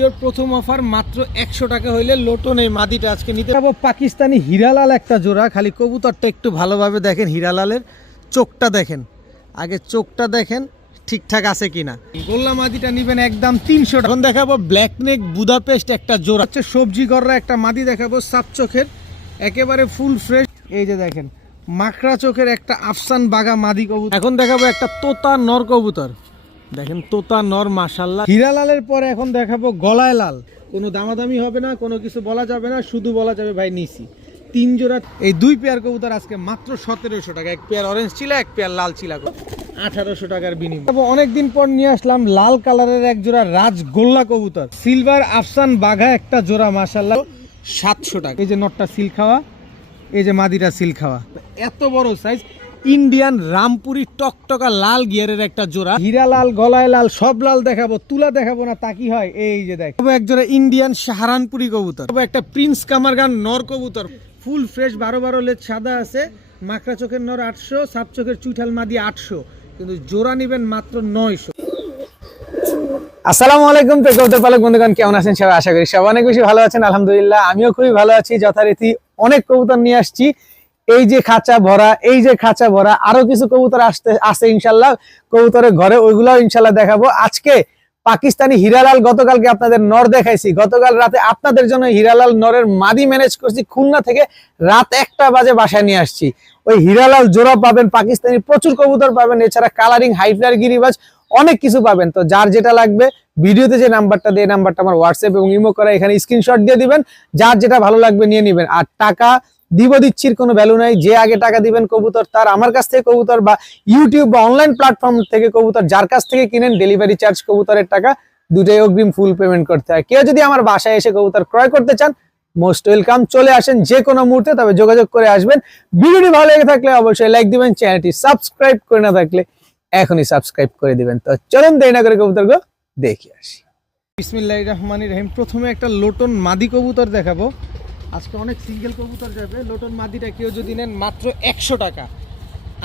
ভিডিওর প্রথম অফার মাত্র 100 টাকা হইলে লোটন এই মাদিটা আজকে নিতে পারবো। পাকিস্তানি হিরালাল একটা জোড়া, খালি কবুতরটা একটু ভালোভাবে দেখেন, হিরালালের চোখটা দেখেন, আগে চোখটা দেখেন ঠিকঠাক আছে কিনা। গোল্লা মাদিটা নিবেন একদম 300 টাকা। এখন দেখাবো ব্ল্যাক নেক বুদাপেস্ট একটা জোড়া, হচ্ছে সবজি গররা একটা মাদি দেখাবো, সাপ চোখের একেবারে ফুল ফ্রেশ। এই যে দেখেন মাকড়া চোখের একটা আফসান বাগা মাদি কবুতর। এখন দেখাবো একটা তোতা নর কবুতর, দেখেন তোতা নর মাশাআল্লাহ। হিরালালের পরে এখন দেখাবো গলায় লাল, কোনো দামাদামি হবে না, কোনো কিছু বলা যাবে না, শুধু বলা যাবে ভাই নিছি। 3 জোড়া এই 2 পেয়ার কবুতর আজকে মাত্র 1700 টাকা। এক পেয়ার অরেঞ্জ চিলা, এক পেয়ার লাল চিলা, 1800 টাকার বিনিময়। অনেকদিন পর নিয়ে আসলাম লাল কালারের এক জোড়া রাজগোল্লা কবুতর, সিলভার আফসান বাঘা একটা জোড়া মাশাআল্লাহ 700 টাকা। এই যে নটটা সিল খাওয়া, এই যে মাদিটা সিল খাওয়া, এত বড় সাইজ ইন্ডিয়ান রামপুরি টকটকা লাল গিয়ারের একটা জোড়া। হীরা লাল, গলায় লাল, সব লাল দেখাবো, তুলা দেখাবো না তা কি হয়। এই যে দেখো এক জোড়া ইন্ডিয়ান সাহারানপুরি কবুতর, একটা প্রিন্স কামারগান নর কবুতর, ফুল ফ্রেশ 12 লেজ সাদা আছে, মাকড়া চোখের নর 800, সাপ চোখের চুইঠাল মাদি 800, কিন্তু জোড়া নিবেন মাত্র 900। আসসালামু আলাইকুম কবুতর পালক বন্ধুগণ, কেমন আছেন সবাই? আশা করি সবাই অনেক বেশি ভালো আছেন। আলহামদুলিল্লাহ আমিও খুবই ভালো আছি। যথারীতি অনেক কবুতর নিয়ে আসছি, এই যে খাঁচা ভরা, এই যে খাঁচা ভরা, আরো কিছু কবুতর আসছে ইনশাল্লাহ কবুতরের ঘরে, ওইগুলো ইনশাল্লাহ দেখাবো। আজকে পাকিস্তানি হিরালাল, গতকালকে আপনাদের নর দেখাইছি, গতকাল রাতে আপনাদের জন্য হিরালাল নরের মাদি ম্যানেজ করছি, খুলনা থেকে রাত 1টা বাজে বাসায় নিয়ে আসছি। ওই হিরালাল জোড়া পাবেন, পাকিস্তানি প্রচুর কবুতর পাবেন, এছাড়া কালারিং হাইফ্লার গিরিবাজ অনেক কিছু পাবেন। তো যার যেটা লাগবে ভিডিওতে যে নাম্বারটা দিয়ে, নাম্বারটা আমার হোয়াটসঅ্যাপ এবং ইমো করা, এখানে স্ক্রিনশট দিয়ে দিবেন, যার যেটা ভালো লাগবে নিয়ে নিবেন। আর টাকা দিচ্ছির কোনো ভ্যালু নাই, যে আগে টাকা দিবেন কবুতর তার, আমার কাছ থেকে কবুতর বা ইউটিউব বা অনলাইন প্ল্যাটফর্ম থেকে কবুতর যার কাছ থেকে কিনেন, ডেলিভারি চার্জ কবুতরের টাকা দুটাই অগ্রিম ফুল পেমেন্ট করতে হয়। কেউ যদি আমার বাসায় এসে কবুতর ক্রয় করতে চান, মোস্ট ওয়েলকাম, চলে আসেন যে কোনো মুহূর্তে, তবে যোগাযোগ করে আসবেন। ভিডিওটি ভালো লেগে থাকলে অবশ্যই লাইক দিবেন, চ্যানেলটি সাবস্ক্রাইব করে না থাকলে এখনই সাবস্ক্রাইব করে দিবেন। তো চলুন দেরি না করে কবুতরগুলো দেখে আসি। বিসমিল্লাহির রহমানির রহিম। প্রথমে একটা লোটন মাদি কবুতর দেখাবো। আজকে অনেক সিঙ্গেল কবুতর যাবে। লোটন মাদিটা কেউ যদি নেন মাত্র 100 টাকা।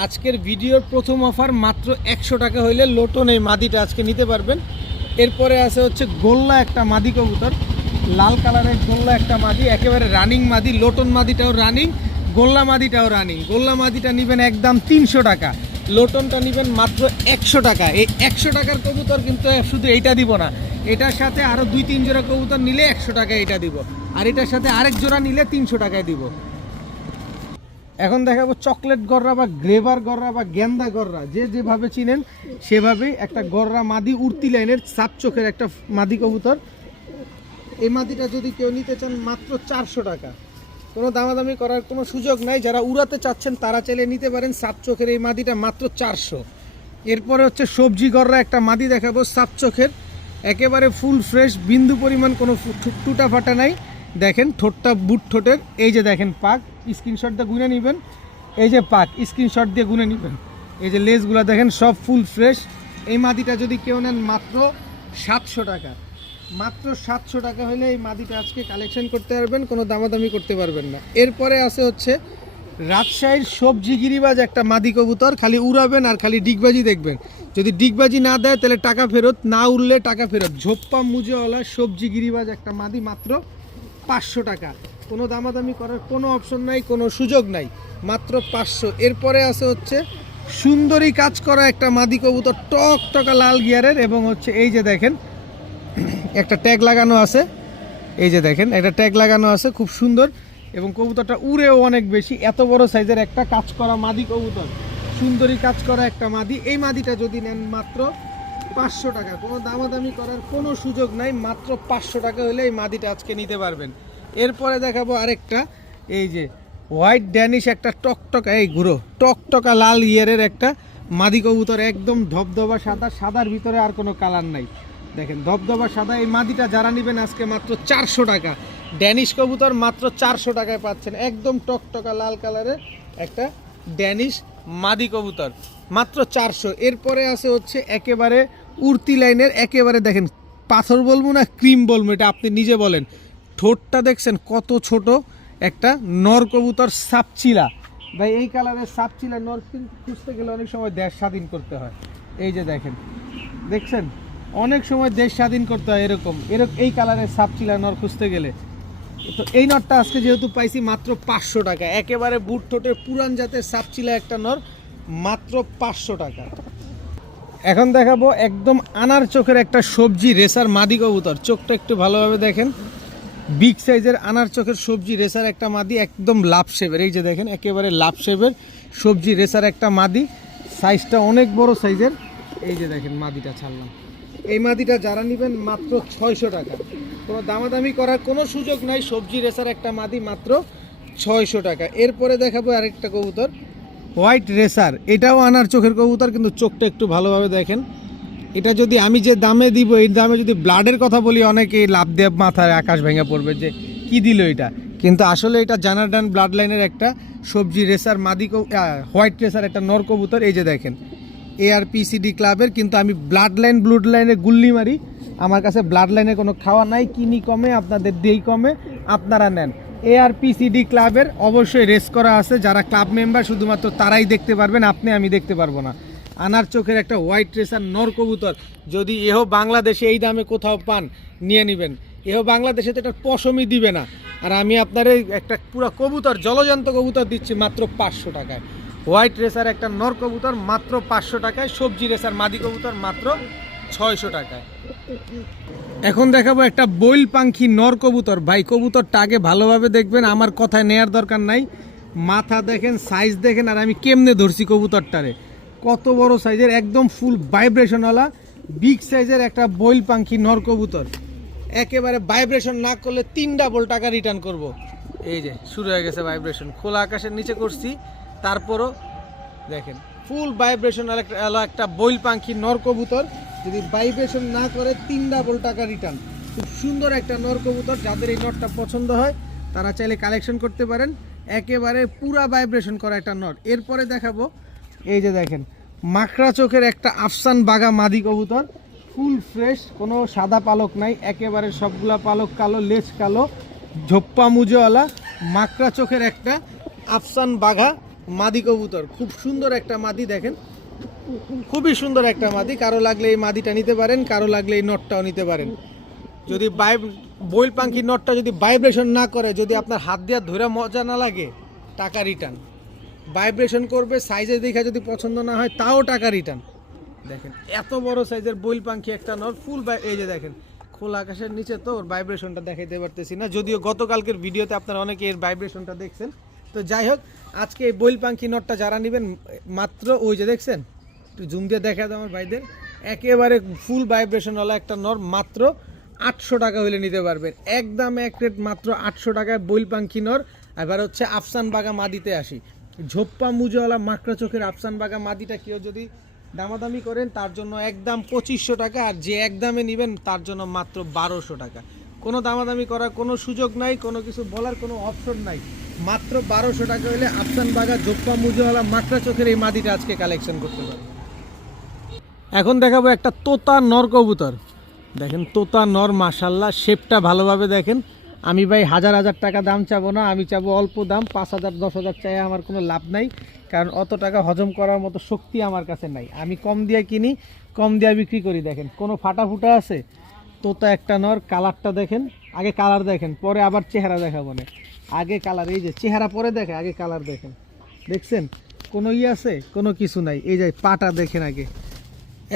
আজকের ভিডিওর প্রথম অফার মাত্র 100 টাকা হইলে লোটন এই মাদিটা আজকে নিতে পারবেন। এরপরে আছে হচ্ছে গোল্লা একটা মাদি কবুতর, লাল কালারের গোল্লা একটা মাদি, একেবারে রানিং মাদি। লোটন মাদিটাও রানিং, গোল্লা মাদিটাও রানিং। গোল্লা মাদিটা নেবেন একদম 300 টাকা, লোটনটা নেবেন মাত্র 100 টাকা। এই 100 টাকার কবুতর কিন্তু শুধু এইটা দিব না, এটার সাথে আরো 2-3 জোড়া কবুতর নিলে 100 টাকায় এটা দিব, আর এটার সাথে আরেক জোড়া নিলে 300 টাকায় দিব। এখন দেখাবো চকলেট গররা বা গ্রেভার গররা বা গেন্দা গররা, যে যেভাবে চিনেন সেভাবেই একটা গররা মাদি, উড়তি লাইনের সাপ চোখের একটা মাদি কবুতর। এই মাদিটা যদি কেউ নিতে চান মাত্র 400 টাকা, কোনো দামাদামি করার কোনো সুযোগ নাই। যারা উড়াতে চাচ্ছেন তারা চাইলে নিতে পারেন। সাপ চোখের এই মাদিটা মাত্র 400। এরপরে হচ্ছে সবজি গররা একটা মাদি দেখাবো, সাপ চোখের একেবারে ফুল ফ্রেশ, বিন্দু পরিমাণ কোনো টুটা ফাটা নাই। দেখেন ঠোঁটটা বুট ঠোঁটের, এই যে দেখেন পাক, স্ক্রিনশট দিয়ে গুনে নেবেন, এই যে পাক স্ক্রিনশট দিয়ে গুনে নেবেন, এই যে লেজগুলো দেখেন সব ফুল ফ্রেশ। এই মাদিটা যদি কেউ নেন মাত্র 700 টাকা, মাত্র 700 টাকা হলে এই মাদিটা আজকে কালেকশন করতে পারবেন, কোনো দামাদামি করতে পারবেন না। এরপরে আছে হচ্ছে রাজশাহীর সবজি গিরিবাজ একটা মাদি কবুতর, খালি উড়াবেন আর খালি ডিগবাজি দেখবেন, যদি ডিগবাজি না দেয় তাহলে টাকা ফেরত, না উড়লে টাকা ফেরত। ঝোপ্পা মুজেওয়ালা সবজি গিরিবাজ একটা মাদি মাত্র 500 টাকা, কোনো দামাদামি করার কোনো অপশন নাই, কোনো সুযোগ নাই, মাত্র 500। এরপরে আছে হচ্ছে সুন্দরী কাজ করা একটা মাদি কবুতর, টক টকা লাল গিয়ারের, এবং হচ্ছে এই যে দেখেন একটা ট্যাগ লাগানো আছে, এই যে দেখেন একটা ট্যাগ লাগানো আছে, খুব সুন্দর, এবং কবুতরটা উড়েও অনেক বেশি। এত বড় সাইজের একটা কাজ করা মাদি কবুতর, সুন্দরী কাজ করা একটা মাদি। এই মাদিটা যদি নেন মাত্র 500 টাকা, কোনো দামাদামি করার কোনো সুযোগ নাই, মাত্র 500 টাকা হলে এই মাদিটা আজকে নিতে পারবেন। এরপরে দেখাবো আরেকটা, এই যে হোয়াইট ড্যানিশ একটা টকটকা, এই ঘুরো টকটকা লাল ইয়ারের একটা মাদি কবুতর, একদম ধবধবা সাদা, সাদার ভিতরে আর কোনো কালার নাই, দেখেন ধবধবা সাদা। এই মাদিটা যারা নেবেন আজকে মাত্র 400 টাকা, ড্যানিশ কবুতর মাত্র 400 টাকায় পাচ্ছেন, একদম টকটকা লাল কালারের একটা ড্যানিশ মাদি কবুতর মাত্র 400। এরপরে আছে হচ্ছে একেবারে উড়তি লাইনের, একেবারে দেখেন পাথর বলবো না ক্রিম বলবো, এটা আপনি নিজে বলেন, ঠোঁটটা দেখছেন কত ছোট, একটা নর কবুতর সাপচিলা। ভাই এই কালারের সাপচিলা নর খুঁজতে গেলে অনেক সময় দেশ স্বাধীন করতে হয়। এই যে দেখেন, দেখছেন অনেক সময় দেশ স্বাধীন করতে হয় এরকম এই কালারের সাপচিলা নর খুঁজতে গেলে। তো এই নরটা আজকে যেহেতু পাইছি মাত্র 500 টাকা, একেবারে বুট ঠোঁটের পুরান জাতের সাপচিলা একটা নর, মাত্র 500 টাকা। এখন দেখাবো একদম আনার চোখের একটা সবজি রেসার মাদি কবুতর। চোখটা একটু ভালোভাবে দেখেন, বিগ সাইজের আনার চোখের সবজি রেসার একটা মাদি, একদম লাভ শেপের। এই যে দেখেন একেবারে লাভ শেপের সবজি রেসার একটা মাদি, সাইজটা অনেক বড় সাইজের। এই যে দেখেন মাদিটা ছাড়লাম, এই মাদিটা যারা নেবেন মাত্র 600 টাকা, কোনো দামাদামি করার কোনো সুযোগ নাই। সবজি রেসার একটা মাদি মাত্র 600 টাকা। এরপরে দেখাবো আরেকটা কবুতর হোয়াইট রেসার, এটাও আনার চোখের কবুতর, কিন্তু চোখটা একটু ভালোভাবে দেখেন। এটা যদি আমি যে দামে দিব, এই দামে যদি ব্লাডের কথা বলি অনেকে লাভ দিয়ে মাথায় আকাশ ভেঙে পড়বে যে কি দিল এটা, কিন্তু আসলে এটা জানারডান ব্লাড লাইনের একটা সবজি রেসার মাদি হোয়াইট রেসার একটা নর কবুতর। এই যে দেখেন ARPCD ক্লাবের, কিন্তু আমি ব্লাড লাইনে গুল্লি মারি, আমার কাছে ব্লাড লাইনে কোনো খাওয়া নাই, কিনি কমে আপনাদের দেই কমে, আপনারা নেন। ARPCD ক্লাবের অবশ্যই রেস করা আছে, যারা ক্লাব মেম্বার শুধুমাত্র তারাই দেখতে পারবেন, আমি দেখতে পারবো না। আনার চোখের একটা হোয়াইট রেসার নর কবুতর, যদি এও বাংলাদেশে এই দামে কোথাও পান নিয়ে নেবেন। এও বাংলাদেশে তো এটা পশমই দিবে না, আর আমি আপনার একটা পুরো কবুতর জলজন্ত কবুতর দিচ্ছি মাত্র 500 টাকায়। হোয়াইট রেসার একটা নর কবুতর মাত্র 500 টাকায়, সবজি রেসার মাদি কবুতর মাত্র 600 টাকায়। এখন দেখাবো একটা বইল পাখি নর কবুতর। ভাই কবুতরটা আগে ভালোভাবে দেখবেন, আমার কথায় নেয়ার দরকার নাই। মাথা দেখেন, সাইজ দেখেন, আর আমি কেমনে ধরছি কবুতরটারে, কত বড় সাইজের, একদম ফুল ভাইব্রেশনওয়ালা বিগ সাইজের একটা বইল পাখি নর কবুতর। একেবারে ভাইব্রেশন না করলে 3 ডাবল টাকা রিটার্ন করব। এই যে শুরু হয়ে গেছে ভাইব্রেশন, খোলা আকাশের নিচে করছি, তারপরও দেখেন ফুল ভাইব্রেশন একটা বইল পাখি নর কবুতর, যদি ভাইব্রেশন না করে 3 ডাবল টাকা রিটার্ন। খুব সুন্দর একটা নর কবুতর, যাদের এই নরটা পছন্দ হয় তারা চাইলে কালেকশন করতে পারেন, একেবারে পুরা ভাইব্রেশন করা একটা নর। এরপরে দেখাবো এই যে দেখেন মাকড়া চোখের একটা আফসান বাগা মাদি কবুতর, ফুল ফ্রেশ, কোনো সাদা পালক নাই, একেবারে সবগুলা পালক কালো, লেজ কালো, ঝোপ্পা মুজোওয়ালা মাকড়া চোখের একটা আফসান বাঘা মাদি কবুতর। খুব সুন্দর একটা মাদি, দেখেন খুবই সুন্দর একটা মাদি। কারো লাগলে এই মাদিটা নিতে পারেন, কারো লাগলে এই নটটাও নিতে পারেন। যদি বইল পাখির নটটা যদি ভাইব্রেশন না করে, যদি আপনার হাত দিয়ে ধরে মজা না লাগে, টাকা রিটার্ন। ভাইব্রেশন করবে, সাইজে দেখা যদি পছন্দ না হয় তাও টাকা রিটার্ন। দেখেন এত বড় সাইজের বইল পাখি একটা নর, ফুল এই যে দেখেন খোলা আকাশের নিচে, তো ওর ভাইব্রেশনটা দেখাইতে পারতেছি না, যদিও গতকালকের ভিডিওতে আপনারা অনেকে এর ভাইব্রেশনটা দেখছেন। তো যাই হোক, আজকে এই বইল পাখি নটটা যারা নেবেন মাত্র, ওই যে দেখছেন একটু জুম দিয়ে দেখা দেয় আমার ভাইদের, একেবারে ফুল ভাইব্রেশনওয়ালা একটা নর মাত্র 800 টাকা হলে নিতে পারবেন। একদম এক রেট মাত্র 800 টাকায় বইল পাখি নর। এবার হচ্ছে আফসান বাগা মাদিতে আসি, ঝোপ্পা মুজোওয়ালা মাকড়া চোখের আফসান বাগা মাদিটা কেউ যদি দামাদামি করেন তার জন্য একদম 2500 টাকা, আর যে একদমে নেবেন তার জন্য মাত্র 1200 টাকা। কোনো দামাদামি করার কোনো সুযোগ নাই, কোনো কিছু বলার কোনো অপশন নাই, মাত্র 1200 টাকা হলে আফসান বাগা ঝোপ্পা মুজোওয়ালা মাকড়া চোখের এই মাদিটা আজকে কালেকশন করতে পারবেন। এখন দেখাবো একটা তোতা নর কবুতর। দেখেন তোতা নর, মাশাল্লাহ শেপটা ভালোভাবে দেখেন। আমি ভাই হাজার টাকা দাম চাবো না, আমি চাবো অল্প দাম, 5000 10,000 চাই আমার কোনো লাভ নাই, কারণ অত টাকা হজম করার মতো শক্তি আমার কাছে নাই। আমি কম দিয়ে কিনি, কম দিয়ে বিক্রি করি। দেখেন কোনো ফাটা ফুটা আছে? তোতা একটা নর, কালারটা দেখেন, আগে কালার দেখেন পরে আবার চেহারা দেখাবো না। আগে কালার, এই যে চেহারা পরে দেখে, আগে কালার দেখেন। দেখছেন কোনো আছে? কোনো কিছু নাই। এই যে পাটা দেখেন আগে,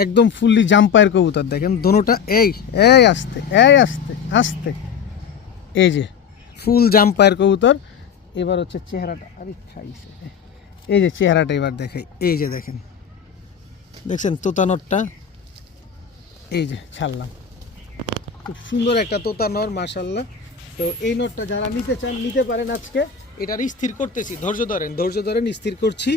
একদম ফুললি জাম্পায়ের কবুতর। দেখেন দোনোটা, এই আস্তে, আস্তে আস্তে, এই যে ফুল জাম্পায়ের কবুতর। এবার হচ্ছে চেহারাটা, আরে খাইছে, এই যে চেহারাটা এবার দেখাই। এই যে দেখেন, দেখছেন তোতা নরটা, এই যে ছাড়লাম, খুব সুন্দর একটা তোতা নর মাশাল্লাহ। তো এই নরটা যারা নিতে চান নিতে পারেন। আজকে এটার স্থির করতেছি, ধৈর্য ধরেন, স্থির করছি,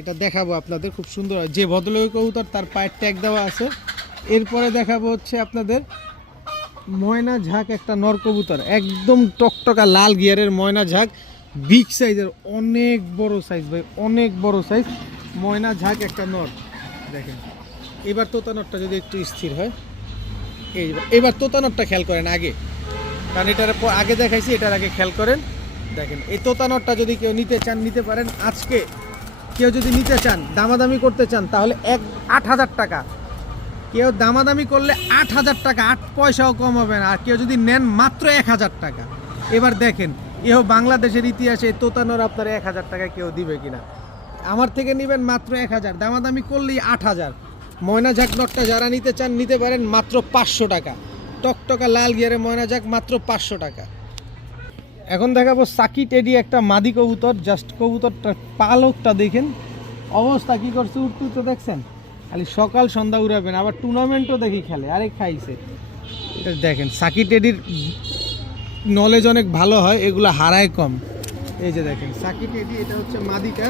এটা দেখাবো আপনাদের। খুব সুন্দর, যে ভদ্রলোক কবুতর তার পায়ের ট্যাগ দেওয়া আছে। এরপরে দেখাবো হচ্ছে আপনাদের ময়না ঝাঁক একটা নর কবুতর, একদম টকটকা লাল গিয়ারের ময়না ঝাঁক, বিগ সাইজের, অনেক বড় সাইজ ভাই, অনেক বড় সাইজ ময়না ঝাঁক একটা নর। দেখেন এবার তোতা নরটা যদি একটু স্থির হয়, এবার তোতা নরটা খেয়াল করেন আগে, কারণ এটার আগে দেখাইছি, এটার আগে খেয়াল করেন। দেখেন এই তোতা নরটা যদি কেউ নিতে চান নিতে পারেন। আজকে কেউ যদি নিতে চান, দামাদামি করতে চান, তাহলে 8000 টাকা কেউ দামাদামি করলে 8,000 টাকা, 8 পয়সাও কম হবে না। আর কেউ যদি নেন মাত্র 1,000 টাকা। এবার দেখেন এও বাংলাদেশের ইতিহাসে তোতানোর আপনার 1,000 টাকা কেউ দিবে কিনা। আমার থেকে নেবেন মাত্র 1,000, দামাদামি করলেই 8,000। ময়না ঝাঁক নটটা যারা নিতে চান নিতে পারেন মাত্র 500 টাকা। টকটকা লাল গিয়ারে ময়না ঝাঁক মাত্র 500 টাকা। এখন দেখাবো সাকি টেডি একটা মাদি কবুতর। জাস্ট কবুতরটার পালকটা দেখেন, অবস্থা কি করছে, উঠতে দেখছেন, খালি সকাল সন্ধ্যা উড়াবেন। আবার টুর্নামেন্টও দেখি খেলে, আরেক খাইছে। এটা দেখেন সাকি টেডির নলেজ অনেক ভালো হয়, এগুলো হারায় কম। এই যে দেখেন সাকি টেডি, এটা হচ্ছে মাদিটা,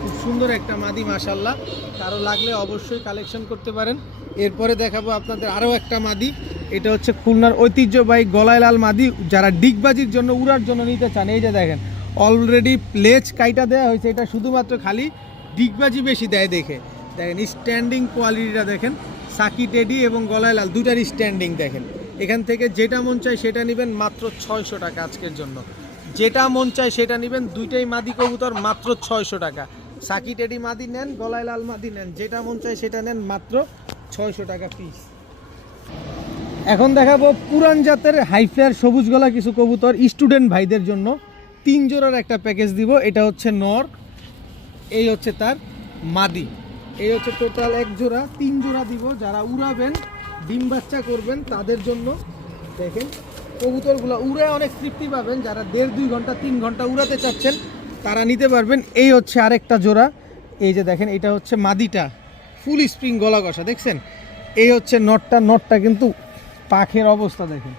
খুব সুন্দর একটা মাদি মাশাল্লাহ। কারো লাগলে অবশ্যই কালেকশন করতে পারেন। এরপরে দেখাবো আপনাদের আরও একটা মাদি। এটা হচ্ছে খুলনার ঐতিহ্যবাহী গলায় লাল মাদি, যারা ডিগবাজির জন্য উড়ার জন্য নিতে চান। এই যে দেখেন অলরেডি লেজ কাইটা দেওয়া হয়েছে, এটা শুধুমাত্র খালি ডিগবাজি বেশি দেয় দেখে। দেখেন স্ট্যান্ডিং কোয়ালিটিটা দেখেন, সাকি টেডি এবং গলায় লাল দুটার স্ট্যান্ডিং দেখেন। এখান থেকে যেটা মন চায় সেটা নেবেন মাত্র 600 টাকা আজকের জন্য। যেটা মন চায় সেটা নেবেন, দুইটাই মাদি কবুতর মাত্র 600 টাকা। সাকি টেডি মাদি নেন, গলায় লাল মাদি নেন, যেটা মন চায় সেটা নেন মাত্র 600 টাকা পিস। এখন দেখাবো পুরান জাতের হাইফ্লায়ার সবুজ গলা কিছু কবুতর স্টুডেন্ট ভাইদের জন্য। 3 জোড়ার একটা প্যাকেজ দিব। এটা হচ্ছে নর, এই হচ্ছে তার মাদি, এই হচ্ছে টোটাল 1 জোড়া। 3 জোড়া দিব যারা উড়াবেন, ডিম বাচ্চা করবেন তাদের জন্য। দেখেন কবুতরগুলো উড়ে অনেক তৃপ্তি পাবেন। যারা 1.5-2 ঘন্টা 3 ঘন্টা উড়াতে চাচ্ছেন তারা নিতে পারবেন। এই হচ্ছে আরেকটা জোড়া, এই যে দেখেন এটা হচ্ছে মাদিটা, ফুল স্প্রিং গলা কষা দেখছেন। এই হচ্ছে নটটা কিন্তু পাখের অবস্থা দেখেন।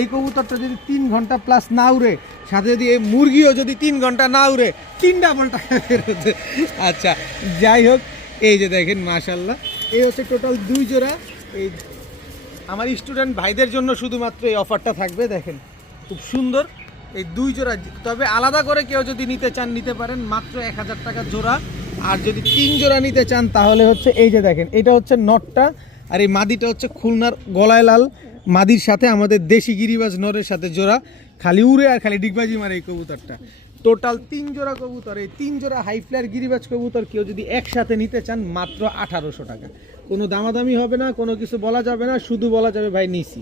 এই কবুতরটা যদি 3 ঘন্টা প্লাস না উড়ে, সাথে যদি এই মুরগিও যদি 3 ঘন্টা না উড়ে, 3 ডাবল টাকা বেরোতে। আচ্ছা যাই হোক, এই যে দেখেন মাশাল্লাহ, এই হচ্ছে টোটাল 2 জোড়া। এই আমার স্টুডেন্ট ভাইদের জন্য শুধুমাত্র এই অফারটা থাকবে। দেখেন খুব সুন্দর এই 2 জোড়া। তবে আলাদা করে কেউ যদি নিতে চান নিতে পারেন মাত্র 1,000 টাকা জোড়া। আর যদি 3 জোড়া নিতে চান তাহলে হচ্ছে এই যে দেখেন এটা হচ্ছে নটটা, আর এই মাদিটা হচ্ছে খুলনার গলায় লাল মাদির সাথে আমাদের দেশি গিরিবাজ নরের সাথে জোড়া। খালি উড়ে আর খালি ডিগবাজি মারে এই কবুতরটা। টোটাল 3 জোড়া কবুতর, এই 3 জোড়া হাইফ্লায়ার গিরিবাজ কবুতর কেউ যদি একসাথে নিতে চান মাত্র 1800 টাকা। কোনো দামাদামি হবে না, কোনো কিছু বলা যাবে না, শুধু বলা যাবে ভাই নিছি।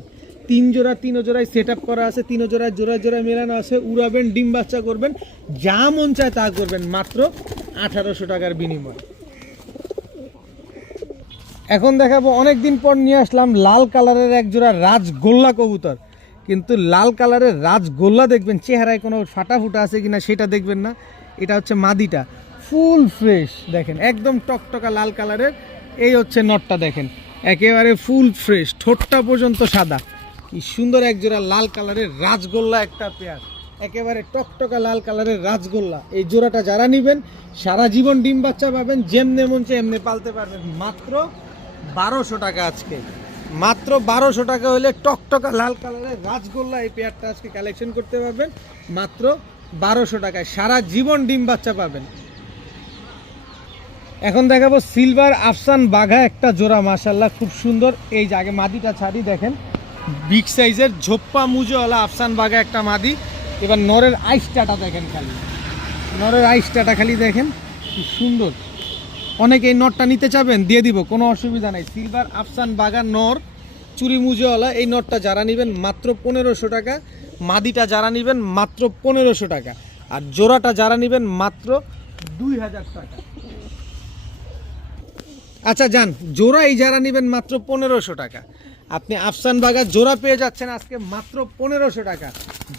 3 জোড়া 3 জোড়ায় সেট আপ করা আছে, 3 জোড়ায় জোড়ায় মেলানো আছে। উড়াবেন, ডিম বাচ্চা করবেন, যা মন চায় তা করবেন মাত্র 1800 টাকার বিনিময়। এখন দেখাবো অনেক দিন পর নিয়ে আসলাম লাল কালারের এক জোড়া রাজগোল্লা কবুতর। কিন্তু লাল কালারের রাজগোল্লা দেখবেন চেহারায় কোনো ফাটাফুটা আছে কিনা সেটা দেখবেন না। এটা হচ্ছে মাদিটা, ফুল ফ্রেশ দেখেন, একদম টকটকা লাল কালারের। এই হচ্ছে নটটা দেখেন, একেবারে ফুল ফ্রেশ, ঠোঁটটা পর্যন্ত সাদা। কি সুন্দর এক জোড়া লাল কালারের রাজগোল্লা একটা পেয়ার, একেবারে টকটকা লাল কালারের রাজগোল্লা। এই জোড়াটা যারা নেবেন সারা জীবন ডিম বাচ্চা পাবেন, যেমনে মন চায় এমনি পালতে পারবেন। মাত্র 1200 টাকা আজকে, মাত্র 1200 টাকা হলে টকটকা লাল কালারের রাজগোল্লা এই পেয়ারটা আজকে কালেকশন করতে পারবেন মাত্র 1200 টাকায়। সারা জীবন ডিম বাচ্চা পাবেন। এখন দেখাবো সিলভার আফসান বাঘা একটা জোড়া মাশাল্লাহ খুব সুন্দর। এই যে আগে মাদিটা ছাড়ি দেখেন, বিগ সাইজের ঝোপ্পা মুজোওয়ালা আফসান বাঘা একটা মাদি। এবার নরের আইসটাটা দেখেন, খালি নরের আইসটাটা খালি দেখেন কি সুন্দর। অনেকে এই নটটা নিতে চাবেন দিয়ে দিব, কোনো অসুবিধা নাই। সিলভার আফসান বাঘা নর, চুরি মুজোওয়ালা। এই নটটা যারা নেবেন মাত্র 1500 টাকা, মাদিটা যারা নেবেন মাত্র 1500 টাকা, আর জোড়াটা যারা নেবেন মাত্র 2000 টাকা। আচ্ছা যান, জোড়া এই যারা নেবেন মাত্র 1500 টাকা। আপনি আফসান বাঘা জোড়া পেয়ে যাচ্ছেন আজকে মাত্র 1500 টাকা।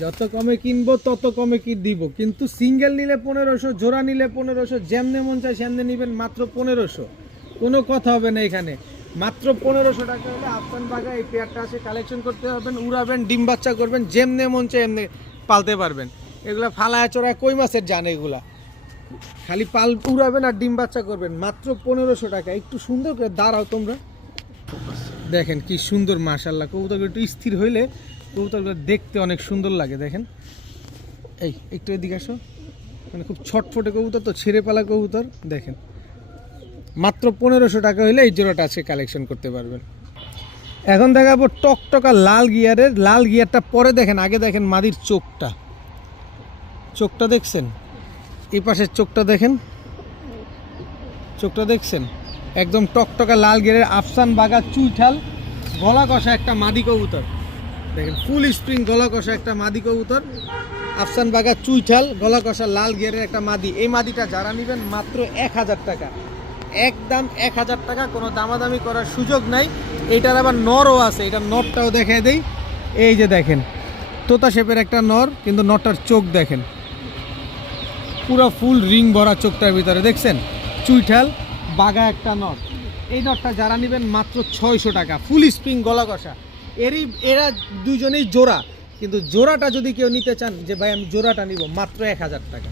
যত কমে কিনবো তত কমে কি দিব, কিন্তু সিঙ্গেল নিলে 1500, জোড়া নিলে 1500, যেমনে মন চায় সেমনে নেবেন মাত্র 1500। কোনো কথা হবে না এখানে। মাত্র 1500 টাকা হলে আফসান বাঘা এই পেয়ারটা আসে কালেকশন করতে পারবেন, উড়াবেন, ডিম বাচ্চা করবেন, যেমনে মন চায় এমনি পালতে পারবেন। এগুলা ফালায় চড়ায় কই মাছের জান, এগুলা খালি পাল উড়াবেন আর ডিম বাচ্চা করবেন মাত্র 1500 টাকা। একটু সুন্দর করে দাঁড়াও তোমরা, দেখেন কি সুন্দর মাশাল্লাহ। কবুতরগুলো একটু স্থির হইলে কবুতরগুলো দেখতে অনেক সুন্দর লাগে। দেখেন এই একটু এদিকে আসো, মানে খুব ছটফটে কবুতর তো, ছেড়ে পালা কবুতর। দেখেন মাত্র 1500 টাকা হলে এই জোড়াটা আজকে কালেকশন করতে পারবেন। এখন দেখাবো টকটকা লাল গিয়ারের। লাল গিয়ারটা পরে দেখেন, আগে দেখেন মাদির চোখটা, চোখটা দেখছেন, এই পাশের চোখটা দেখেন, চোখটা দেখছেন, একদম টকটকা লাল গেরের আফসান বাগা চুইঠাল গলা কষা একটা মাদি কবুতর। দেখেন ফুল স্প্রিং গলা কষা একটা মাদি কবুতর, আফসান বাগা চুইঠাল গলা কষা লাল গিয়ারের একটা মাদি। এই মাদিটা যারা নেবেন মাত্র 1000 টাকা, একদম 1000 টাকা, কোনো দামাদামি করার সুযোগ নাই। এইটার আবার নরও আছে, এটা নরটাও দেখায় দেই। এই যে দেখেন তোতা শেপের একটা নর, কিন্তু নরটার চোখ দেখেন পুরো ফুল রিং ভরা চোখটার ভিতরে, দেখছেন চুইঠাল বাগা একটা নর। এই নরটা যারা নেবেন মাত্র 600 টাকা, ফুল স্প্রিং গলা কষা। এরা দুজনেই জোড়া, কিন্তু জোড়াটা যদি কেউ নিতে চান যে ভাই আমি জোড়াটা নিব, মাত্র 1000 টাকা,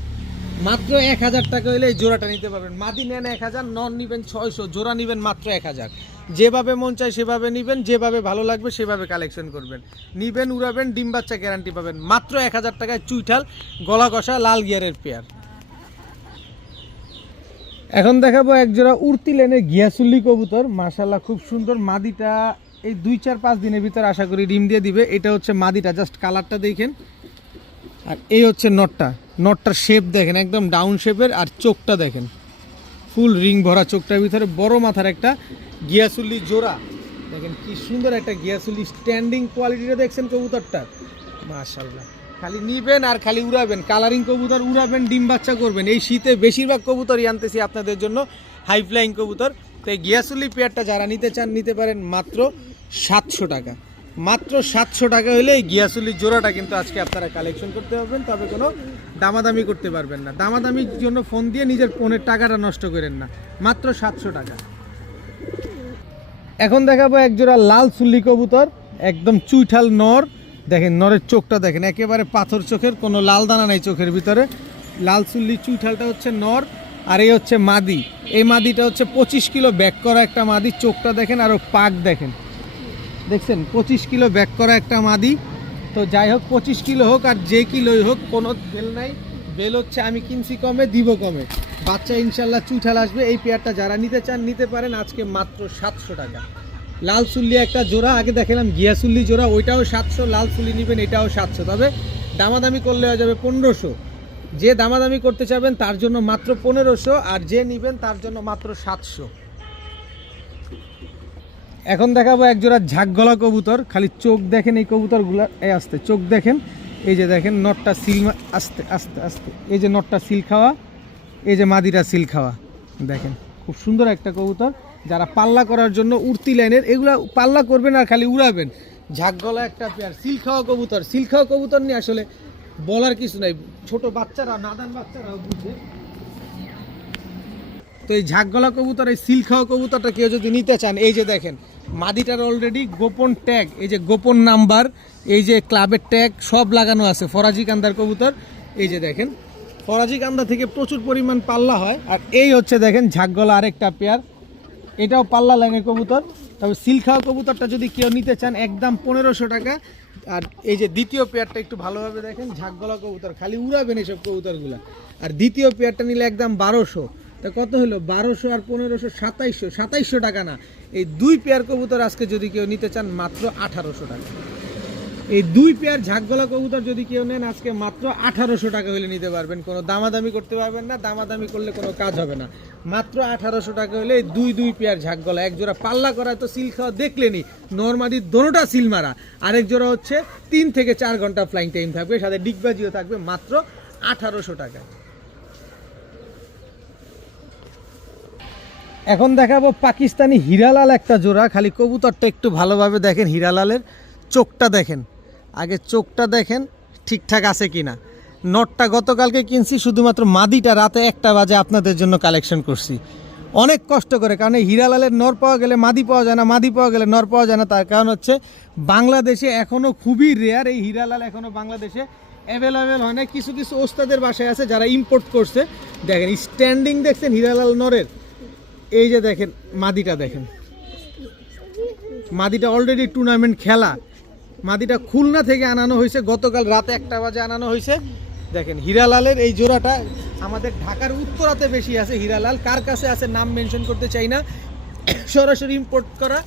মাত্র 1000 টাকা হলে এই জোড়াটা নিতে পারবেন। মাদি নেন 1000, নর নেবেন 600, জোড়া নেবেন মাত্র 1000। যেভাবে মন চায় সেভাবে নেবেন, যেভাবে ভালো লাগবে সেভাবে কালেকশন করবেন, নিবেন উড়াবেন, ডিম বাচ্চা গ্যারান্টি পাবেন। মাত্র 1000 টাকায় চুইঠাল গলা কষা লাল গিয়ারের পেয়ার। এখন দেখাবো একজোড়া উড়তি লেনের গিয়াসুল্লি কবুতর, মাশাআল্লাহ খুব সুন্দর। মাদিটা এই 2-4-5 দিনের ভিতর আশা করি ডিম দিয়ে দিবে। এটা হচ্ছে মাদিটা, জাস্ট কালারটা দেখেন। আর এই হচ্ছে নটটা, নটটার শেপ দেখেন একদম ডাউন শেপের, আর চোখটা দেখেন ফুল রিং ভরা চোখটার ভিতরে বড় মাথার একটা গিয়াসুল্লি জোড়া। দেখেন কি সুন্দর একটা গিয়াসুল্লি, স্ট্যান্ডিং কোয়ালিটিটা দেখছেন কবুতরটার, মাশাআল্লাহ। খালি নিবেন আর খালি উড়াবেন, কালারিং কবুতর উড়াবেন, ডিম বাচ্চা করবেন। এই শীতে বেশিরভাগ কবুতরই আনতেছি আপনাদের জন্য হাই ফ্লাইং কবুতর। তো এই গিয়াসুল্লি পেয়ারটা যারা নিতে চান নিতে পারেন মাত্র 700 টাকা, মাত্র 700 টাকা হলে এই গিয়াসুল্লির জোড়াটা কিন্তু আজকে আপনারা কালেকশন করতে পারবেন। তবে কোনো দামাদামি করতে পারবেন না, দামাদামির জন্য ফোন দিয়ে নিজের ফোনের টাকাটা নষ্ট করেন না, মাত্র 700 টাকা। এখন দেখাবো একজোড়া লাল চুল্লি কবুতর, একদম চুইঠাল নর। দেখেন নরের চোখটা দেখেন একেবারে পাথর চোখের, কোনো লাল দানা নাই চোখের ভিতরে। লাল চুল্লি চুইঠালটা হচ্ছে নর, আর এই হচ্ছে মাদি। এই মাদিটা হচ্ছে 25 কিলো ব্যাক করা একটা মাদি, চোখটা দেখেন আরও পাক দেখেন, দেখছেন 25 কিলো ব্যাক করা একটা মাদি। তো যাই হোক 25 কিলো হোক আর যে কিলোই হোক, কোনো বেল নাই, বেল হচ্ছে আমি কিনছি কমে দিব কমে, বাচ্চা ইনশাল্লাহ চুইঠাল আসবে। এই পেয়ারটা যারা নিতে চান নিতে পারেন আজকে মাত্র 700 টাকা। লাল চুল্লি একটা জোড়া, আগে দেখালাম গিয়াসুল্লি জোড়া, ওইটাও 700, লাল চুল্লি নেবেন এটাও 700, তবে দামাদামি করলে হয়ে যাবে 1500। যে দামাদামি করতে চাবেন তার জন্য মাত্র 1500, আর যে নেবেন তার জন্য মাত্র 700। এখন দেখাবো একজোড়া ঝাঁকগলা কবুতর, খালি চোখ দেখেন এই কবুতরগুলা, এই আসতে চোখ দেখেন, এই যে দেখেন নটটা সিল, আস্তে আস্তে আস্তে, এই যে নটটা সিল খাওয়া, এই যে মাদিটা সিল খাওয়া, দেখেন খুব সুন্দর একটা কবুতর। যারা পাল্লা করার জন্য উড়তি লাইনের, এগুলা পাল্লা করবেন আর খালি উড়াবেন। ঝাঁকগলা একটা পেয়ার, সিল খাওয়া কবুতর। সিল খাওয়া কবুতর নিয়ে আসলে বলার কিছু নাই, ছোট বাচ্চারা নাদান বাচ্চারাও বুঝে। তো এই ঝাঁকগলা কবুতর, এই সিল খাওয়া কবুতরটা কেউ যদি নিতে চান, এই যে দেখেন মাদিটার অলরেডি গোপন ট্যাগ, এই যে গোপন নাম্বার, এই যে ক্লাবের ট্যাগ সব লাগানো আছে। ফরাজি কান্দার কবুতর, এই যে দেখেন ফরাজি কান্দা থেকে প্রচুর পরিমাণ পাল্লা হয়। আর এই হচ্ছে দেখেন ঝাঁকগলা আরেকটা পেয়ার, এটাও পাল্লা লাইনের কবুতর। তবে সিল খাওয়া কবুতরটা যদি কেউ নিতে চান একদম 1500 টাকা। আর এই যে দ্বিতীয় পেয়ারটা একটু ভালোভাবে দেখেন, ঝাঁকগলা কবুতর, খালি উড়াবেন এইসব কবুতরগুলো। আর দ্বিতীয় পেয়ারটা নিলে একদম 1200, তা কত হলো 1200 আর 1500, 2700 টাকা না। এই দুই পেয়ার কবুতর আজকে যদি কেউ নিতে চান মাত্র 1800 টাকা। এই দুই পেয়ার ঝাঁকগলা কবুতর যদি কেউ নেন আজকে মাত্র 1800 টাকা হলে নিতে পারবেন, কোনো দামাদামি করতে পারবেন না, দামাদামি করলে কোনো কাজ হবে না। মাত্র 1800 টাকা হলে এই দুই পেয়ার ঝাঁকগলা, এক জোড়া পাল্লা করা তো সিল খাওয়া দেখলেনি, নরমালি দোনোটা সিল মারা, আরেক জোড়া হচ্ছে 3 থেকে 4 ঘন্টা ফ্লাইং টাইম থাকবে, সাথে ডিগবাজিও থাকবে, মাত্র 1800 টাকা। এখন দেখাবো পাকিস্তানি হিরালাল একটা জোড়া, খালি কবুতরটা একটু ভালোভাবে দেখেন, হিরালালের চোখটা দেখেন, আগে চোখটা দেখেন ঠিকঠাক আছে কিনা। নটটা গতকালকে কিনছি, শুধুমাত্র মাদিটা রাতে 1টা বাজে আপনাদের জন্য কালেকশন করছি অনেক কষ্ট করে, কারণ এই হিরালালের নর পাওয়া গেলে মাদি পাওয়া যায় না, মাদি পাওয়া গেলে নর পাওয়া যায় না। তার কারণ হচ্ছে বাংলাদেশে এখনও খুবই রেয়ার, এই হিরালাল এখনও বাংলাদেশে অ্যাভেলেবেল হয় না। কিছু কিছু ওস্তাদের বাসায় আছে যারা ইম্পোর্ট করছে। দেখেন স্ট্যান্ডিং দেখছেন হিরালাল নরের, এই যে দেখেন মাদিটা দেখেন, মাদিটা অলরেডি টুর্নামেন্ট খেলা, মাদিটা খুলনা থেকে আনানো হয়েছে, গতকাল রাতে 1টা বাজে আনানো হয়েছে। দেখেন হিরালালের এই জোড়াটা আমাদের ঢাকার উত্তরাতে বেশি আছে হিরালাল, কার কাছে আছে নাম মেনশন করতে চাই না, সরাসরি ইম্পোর্ট করা,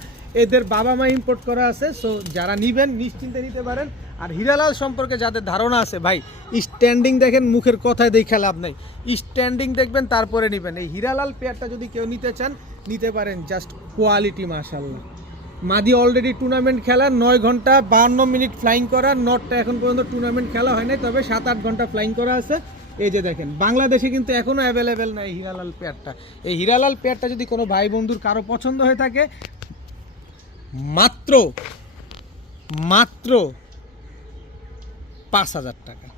এদের বাবা মা ইম্পোর্ট করা আছে। সো যারা নিবেন নিশ্চিন্তে নিতে পারেন, আর হিরালাল সম্পর্কে যাদের ধারণা আছে ভাই, স্ট্যান্ডিং দেখেন, মুখের কথায় দেখে লাভ নাই, স্ট্যান্ডিং দেখবেন তারপরে নেবেন। এই হিরালাল পেয়ারটা যদি কেউ নিতে চান নিতে পারেন, জাস্ট কোয়ালিটি মাশাআল্লাহ। মাদি অলরেডি টুর্নামেন্ট খেলা, 9 ঘন্টা 52 মিনিট ফ্লাইং করা। নটটা এখন পর্যন্ত টুর্নামেন্ট খেলা হয় নাই, তবে 7-8 ঘন্টা ফ্লাইং করা আছে। এই যে দেখেন, বাংলাদেশে কিন্তু এখনও অ্যাভেলেবেল নাই হিরালাল পেয়ারটা। এই হিরালাল পেয়ারটা যদি কোনো ভাই বন্ধুর কারো পছন্দ হয়ে থাকে, মাত্র 5,000 টাকা,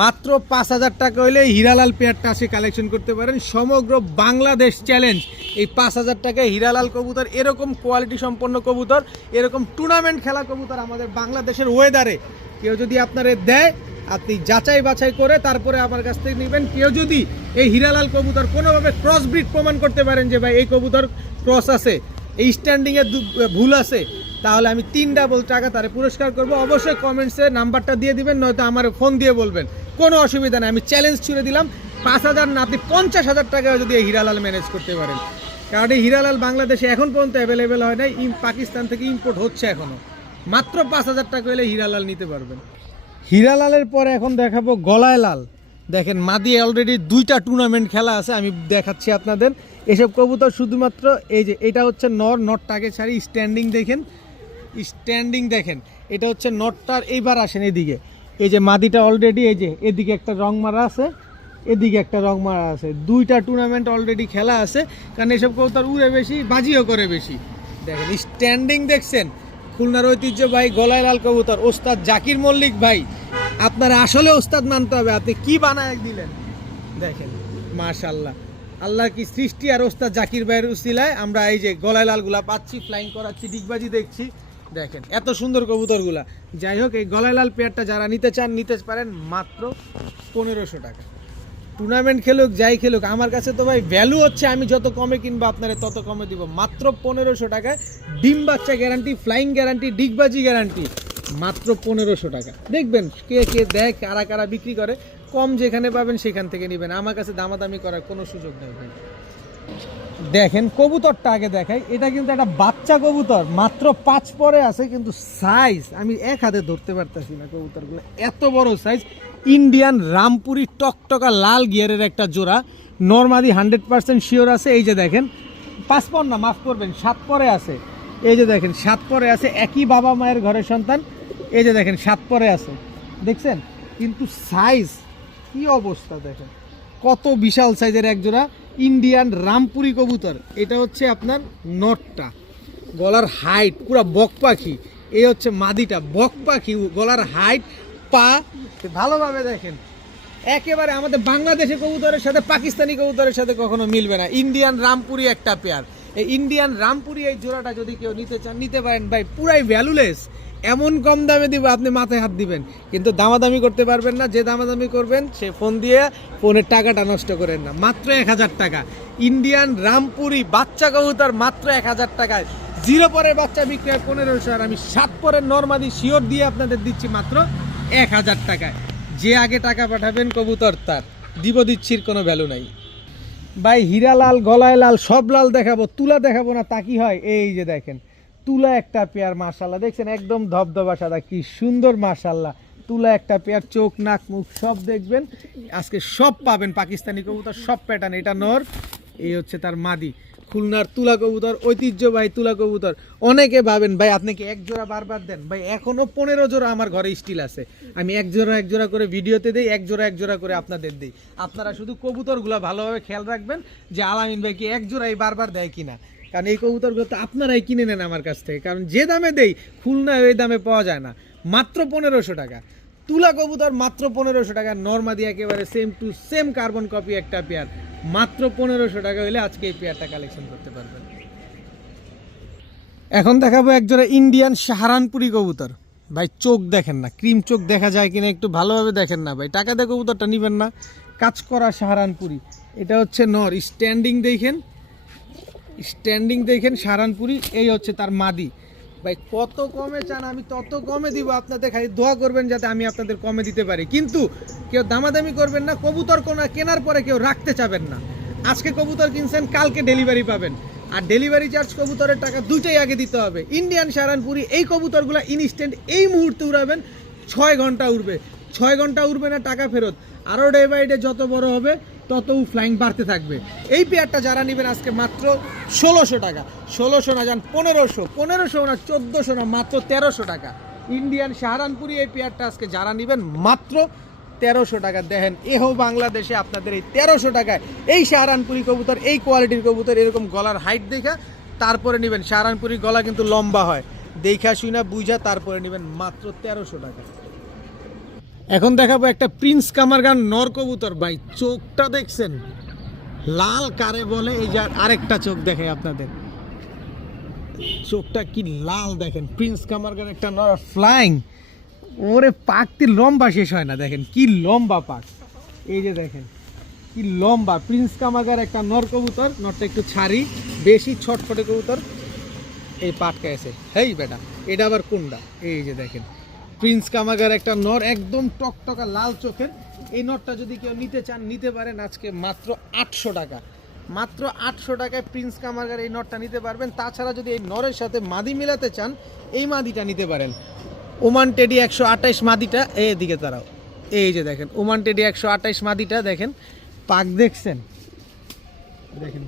মাত্র 5,000 টাকা হইলে হিরালাল পেয়ারটা আসে কালেকশন করতে পারেন। সমগ্র বাংলাদেশ চ্যালেঞ্জ, এই 5,000 টাকায় হিরালাল কবুতর, এরকম কোয়ালিটি সম্পন্ন কবুতর, এরকম টুর্নামেন্ট খেলা কবুতর আমাদের বাংলাদেশের ওয়েদারে কেউ যদি আপনারে দেয়, আপনি যাচাই বাছাই করে তারপরে আমার কাছ থেকে নেবেন। কেউ যদি এই হিরালাল কবুতর কোনোভাবে ক্রস ব্রিড প্রমাণ করতে পারেন যে ভাই এই কবুতর ক্রস আছে, এই স্ট্যান্ডিংয়ে ভুল আছে, তাহলে আমি 3 ডাবল টাকা তারে পুরস্কার করব। অবশ্যই কমেন্টসে নাম্বারটা দিয়ে দিবেন, নয়তো আমার ফোন দিয়ে বলবেন, কোনো অসুবিধা নেই। আমি চ্যালেঞ্জ ছুড়ে দিলাম, 5,000 না, আপনি 50,000 টাকা যদি এই হিরালাল ম্যানেজ করতে পারেন। কারণ এই হিরালাল বাংলাদেশে এখন পর্যন্ত অ্যাভেলেবেল হয় নাই, পাকিস্তান থেকে ইম্পোর্ট হচ্ছে এখনও। মাত্র 5,000 টাকা হলে হিরালাল নিতে পারবেন। হিরালালের পরে এখন দেখাবো গলায় লাল। দেখেন, মাদি অলরেডি 2টা টুর্নামেন্ট খেলা আছে, আমি দেখাচ্ছি আপনাদের। এসব কবুতর শুধুমাত্র এই যে এটা হচ্ছে নটটাকে ছাড়ি, স্ট্যান্ডিং দেখেন, স্ট্যান্ডিং দেখেন, এটা হচ্ছে নটটার। এইবার আসেন এদিকে, এই যে মাদিটা অলরেডি, এই যে এদিকে একটা রং মারা আছে, এদিকে একটা রং মারা আছে। 2টা টুর্নামেন্ট অলরেডি খেলা আছে, কারণ এসব কবুতর উড়ে বেশি, বাজিও করে বেশি। দেখেন স্ট্যান্ডিং দেখছেন, খুলনার ঐতিহ্যবাহী গলায় লাল কবুতর, ওস্তাদ জাকির মল্লিক ভাই, আপনারা আসলে ওস্তাদ মানতে হবে, আপনি কি বানায় দিলেন। দেখেন মাশাআল্লাহ, আল্লাহ কি সৃষ্টি। আর ওস্তাদ জাকির ভাইয়ের উসিলায় আমরা এই যে গলায় লালগুলা পাচ্ছি, ফ্লাইং করাচ্ছি, ডিগবাজি দেখছি। দেখেন এত সুন্দর কবুতরগুলা। যাই হোক, এই গলায় লাল পেয়ারটা যারা নিতে চান নিতে পারেন মাত্র 1500 টাকা। টুর্নামেন্ট খেলুক, যাই খেলুক, আমার কাছে তো ভাই ভ্যালু হচ্ছে, আমি যত কমে কিনবো আপনারা তত কমে দিব। মাত্র 1500 টাকায় ডিম বাচ্চা গ্যারান্টি, ফ্লাইং গ্যারান্টি, ডিগবাজি গ্যারান্টি, মাত্র 1500 টাকা। দেখবেন কে কে দেয়, কারা কারা বিক্রি করে, কম যেখানে পাবেন সেখান থেকে নেবেন, আমার কাছে দামাদামি করার কোনো সুযোগ নেই ভাই। দেখেন কবুতরটা আগে দেখাই, এটা কিন্তু একটা বাচ্চা কবুতর, মাত্র 5 পরে আছে, কিন্তু সাইজ আমি এক হাতে ধরতে পারতেছি না। কবুতরগুলো এত বড় সাইজ, ইন্ডিয়ান রামপুরি টকটকা লাল গিয়ারের একটা জোড়া, নরমাদি 100% শিওর আছে। এই যে দেখেন, 5 পর না, মাফ করবেন, 7 পরে আছে। এই যে দেখেন 7 পরে আছে, একই বাবা মায়ের ঘরের সন্তান। এই যে দেখেন 7 পরে আছে, দেখছেন, কিন্তু সাইজ কি অবস্থা দেখেন, কত বিশাল সাইজের এক জোড়া ইন্ডিয়ান রামপুরি কবুতর। এটা হচ্ছে আপনার নটটা, গলার হাইট পুরা বক পাখি। এই হচ্ছে মাদিটা, বক পাখি, গলার হাইট, পা ভালোভাবে দেখেন, একেবারে আমাদের বাংলাদেশি কবুতরের সাথে পাকিস্তানি কবুতরের সাথে কখনো মিলবে না। ইন্ডিয়ান রামপুরি একটা পেয়ার। এই ইন্ডিয়ান রামপুরি এই জোড়াটা যদি কেউ নিতে চান নিতে পারেন ভাই, পুরাই ভ্যালুলেস। এমন কম দামে দিব, আপনি মাথায় হাত দিবেন, কিন্তু দামাদামি করতে পারবেন না। যে দামাদামি করবেন সে ফোন দিয়ে ফোনের টাকাটা নষ্ট করেন না। মাত্র 1000 টাকা ইন্ডিয়ান রামপুরি বাচ্চা কবুতর, মাত্র 1000 টাকায়। 0 পরের বাচ্চা বিক্রি হয় 1500, আর আমি 7 পরের নরমাদি শিওর দিয়ে আপনাদের দিচ্ছি মাত্র 1000 টাকায়। যে আগে টাকা পাঠাবেন কবুতর তার, দিচ্ছির কোনো ভ্যালু নাই ভাই। হীরা লাল, গলায় লাল, সব লাল দেখাবো, তুলা দেখাবো না তা কি হয়। এই যে দেখেন তুলা একটা পেয়ার, মাশাআল্লাহ, দেখছেন একদম ধবধবা সাদা, কি সুন্দর মাশাআল্লাহ। তুলা একটা পেয়ার, চোখ নাক মুখ সব দেখবেন, আজকে সব পাবেন পাকিস্তানি কবুতর, সব প্যাটার্ন। এটা নর, এই হচ্ছে তার মাদি। খুলনার তুলা কবুতর, ঐতিহ্যবাহী তুলা কবুতর। অনেকে ভাবেন ভাই আপনি কি এক জোড়া বারবার দেন, ভাই এখনো 15 জোড়া আমার ঘরে স্টিল আছে, আমি এক জোড়া করে ভিডিওতে দিই, এক জোড়া করে আপনাদের দিই। আপনারা শুধু কবুতরগুলো ভালোভাবে খেয়াল রাখবেন যে আলামিন ভাই কি এক জোড়াই বারবার দেয় কিনা, কারণ এই কবুতরগুলো তো আপনারাই কিনে নেন আমার কাছ থেকে, কারণ যে দামে দেই খুলনায় ওই দামে পাওয়া যায় না। মাত্র 1500 টাকা তুলা কবুতর, মাত্র 1500 টাকা। নরমাদি একেবারে same to same carbon copy একটা পেয়ার, মাত্র 1500 টাকা হলে আজকে এই পেয়ারটা কালেকশন করতে পারবেন। এখন দেখাবো একজোড়া ইন্ডিয়ান সাহারানপুরি কবুতর। ভাই চোখ দেখেন না, ক্রিম চোখ দেখা যায় কিনা একটু ভালোভাবে দেখেন না ভাই, টাকা দিয়ে কবুতরটা নেবেন না। কাজ করা সাহারানপুরি, এটা হচ্ছে নর, স্ট্যান্ডিং দেখেন সাহারানপুরি। এই হচ্ছে তার মাদি। ভাই কত কমে চান আমি তত কমে দিব, আপনাদের খালি দোয়া করবেন যাতে আমি আপনাদের কমে দিতে পারি, কিন্তু কেউ দামাদামি করবেন না। কবুতর কেনার পরে কেউ রাখতে চাবেন না। আজকে কবুতর কিনছেন, কালকে ডেলিভারি পাবেন, আর ডেলিভারি চার্জ কবুতরের টাকা দুইটাই আগে দিতে হবে। ইন্ডিয়ান সাহারানপুরি এই কবুতরগুলো ইনস্ট্যান্ট এই মুহূর্তে উড়াবেন, 6 ঘন্টা উড়বে। 6 ঘন্টা উড়বে না, টাকা ফেরত। আরও ডে বাই ডে যত বড় হবে তত ফ্লাইং বাড়তে থাকবে। এই পেয়ারটা যারা নেবেন আজকে মাত্র 1600 টাকা। 1600 না, যান 1500, 1500 না, 1400 না, মাত্র 1300 টাকা। ইন্ডিয়ান সাহারানপুরি এই পেয়ারটা আজকে যারা নেবেন মাত্র 1300 টাকা। দেখেন এহো বাংলাদেশে আপনাদের এই 1300 টাকায় এই সাহারানপুরি কবুতর, এই কোয়ালিটির কবুতর, এরকম গলার হাইট দেখা তারপরে নেবেন। সাহারানপুরি গলা কিন্তু লম্বা হয়, দেখা শুনা বুঝা তারপরে নেবেন মাত্র 1300 টাকা। এখন দেখাবো একটা প্রিন্স কামারগান নর কবুতর। ভাই চোখটা দেখছেন, লাল কারে বলে, এই যে আরেকটা চোখ দেখে আপনাদের, চোখটা কি লাল দেখেন। প্রিন্স কামারগান একটা নর ফ্লাইং, ওরে পাকটি লম্বা শেষ হয় না, দেখেন কি লম্বা পাক, এই যে দেখেন কি লম্বা। প্রিন্স কামারগান একটা নর কবুতর, নরটা একটু ছাড়ি বেশি ছটফটে কবুতর। এই পাটকা আছে, হেই বেটা এটা আবার কোনটা, এই যে দেখেন প্রিন্স কামারগান একটা নর, একদম টকটকা লাল চোখের। এই নরটা যদি কেউ নিতে চান নিতে পারেন আজকে মাত্র 800 টাকা। মাত্র 800 টাকায় প্রিন্স কামারগান এই নরটা নিতে পারবেন। তাছাড়া যদি এই নরের সাথে মাদি মিলাতে চান এই মাদিটা নিতে পারেন। ওমান টেডি 128 মাদিটা, এদিকে তারাও, এই যে দেখেন ওমান টেডি 128 মাদিটা দেখেন, পাক দেখছেন, দেখেন